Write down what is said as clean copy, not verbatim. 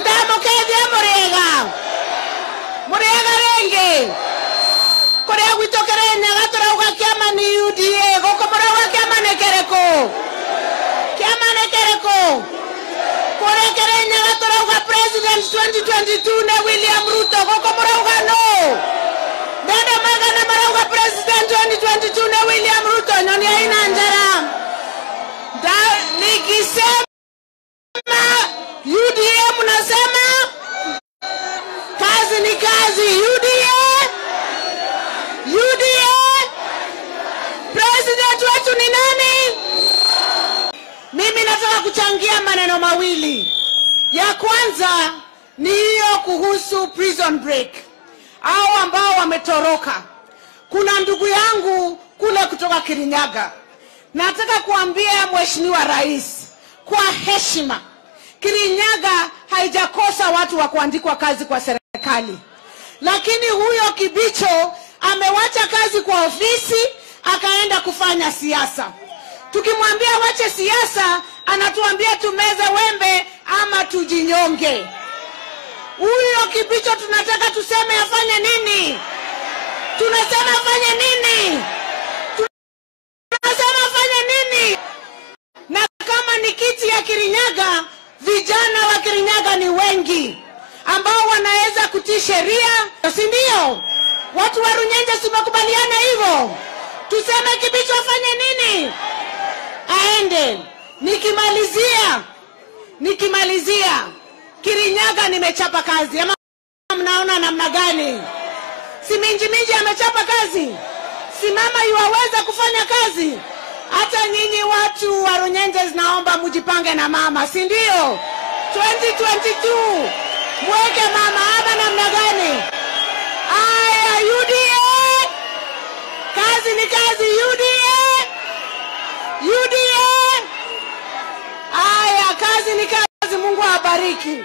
Ndamukethia muriega renge kuria gwitokere nyagatara ugakiama ni UDA gokomora ugakiama nekereko kurekere nyagatara uga president 2022 ne William Ruto gokomora ugano ndende magana mara uga president 2022 ne William Ruto nyoni aina njara nikisema UDA mnasema kazi ni kazi. UDA president wetu ni nani? Mimi nataka kuchangia maneno mawili. Ya kwanza ni hiyo kuhusu prison break, hao ambao wametoroka. Kuna ndugu yangu kule kutoka Kirinyaga, nataka kuambia Mheshimiwa Rais kwa heshima, Kirinyaga haijakosa watu wa kuandikwa kazi kwa serikali, lakini huyo Kibicho amewacha kazi kwa ofisi akaenda kufanya siasa. Tukimwambia wache siasa anatuambia tumeze wembe ama tujinyonge. Huyo Kibicho tunataka tuseme afanye nini? Tunasema afanye nini? Tunasema afanye nini? Na kama ni kiti ya Kirinyaga, vijana wa Kirinyaga ni wengi ambao wanaweza kutii sheria, si ndio? Watu wa Runyenje tumekubaliana hivyo. Tuseme Kibicho afanye nini? Aende. Nikimalizia Kirinyaga nimechapa kazi. Ama mnaona namna gani? Si Minji amechapa kazi? Si mama yuwaweza kufanya kazi? Hata nyinyi watu wa Runyenje naomba mujipange na mama, si ndio? 2022 mweke mama hapa namna gani? Aya, UDA kazi ni kazi. UDA aya, kazi ni kazi. Mungu awabariki.